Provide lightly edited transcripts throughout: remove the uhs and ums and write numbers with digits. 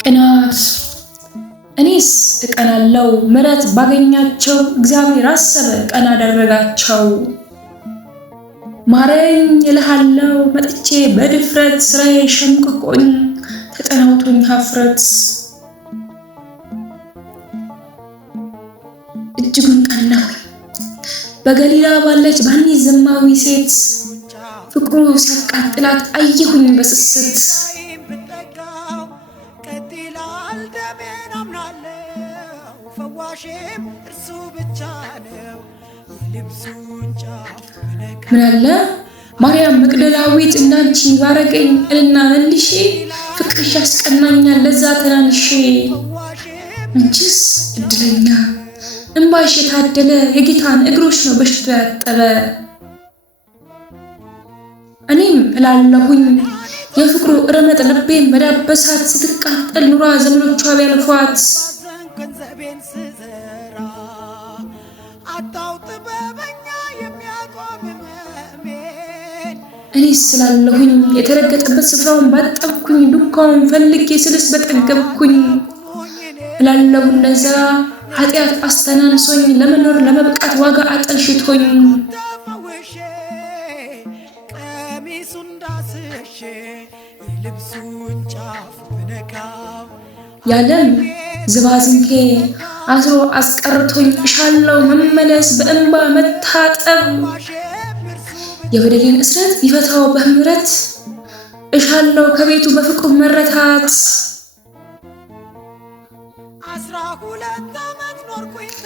ቅናት እኔስ እቀናለው ምሕረት ባገኛቸው እግዚአብሔር አሰበ ቀና አደረጋቸው። ማረኝ እልሃለው መጥቼ በድፍረት ስራዬ ሸምቅቆኝ ተጠናውቶኝ ሀፍረት። እጅጉን ቀናሁ በገሊላ ባለች ባኒት ዘማዊ ሴት ፍቅሩ ሲያቃጥላት አየሁኝ በስስት። ምን አለ ማርያም መግደላዊት እንዳንቺ ባረገኝ እልና መልሼ ፍቅርሽ ያስቀናኛል ለዛ ተናንሼ። አንቺስ እድለኛ እንባሽ የታደለ የጌታን እግሮች ነው በሽቶ ያጠበ። እኔም እላለሁኝ የፍቅሩ እረመጥ ልቤን በዳበሳት ስትቃጠል ኑራ ዘመኖቿ ቢያልፏት። እኔስ ስላለሁኝ የተረገጠበት ስፍራውን ባጠብኩኝ ዱካውን ፈልጌ ስልስ በጠገብኩኝ። እላለሁ እንደዛ ኃጢአት አስተናንሶኝ ለመኖር ለመብቃት ዋጋ አጠልሽቶኝ። ያለም ዝባዝንኬ አስሮ አስቀርቶኝ እሻለው መመለስ በእንባ መታጠብ። የበደሌን እስረት ቢፈታው በምህረት እሻለው ከቤቱ በፍቅሩ መረታት።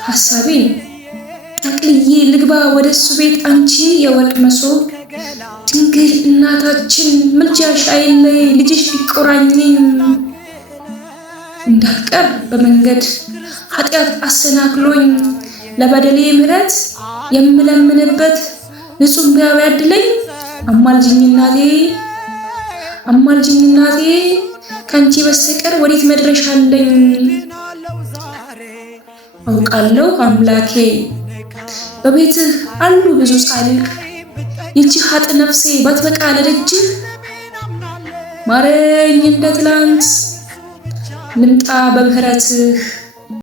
ሐሳቤን ጠቅልዬ ልግባ ወደሱ ቤት አንቺ የወርቅ መሶብ። ድንግል እናታችን ምልጃሽ አይለይ ልጅሽ ቢቆራኝኝ። እንዳልቀር በመንገድ ኃጢአት አሰናክሎኝ ለበደሌ ምህረት የምለምንበት ንጹህ ቢያው ያድለኝ። አማልጅኝ እናቴ አማልጅኝ እናቴ ካንቺ በስተቀር ወዴት መድረሻለኝ። አውቃለሁ አምላኬ በቤትህ አሉ ብዙ ጻድቅ ይቺ ኃጥ ነፍሴ ባትበቃ ለደጅህ። ማረኝ እንደ ትላንት ልምጣ በምህረትህ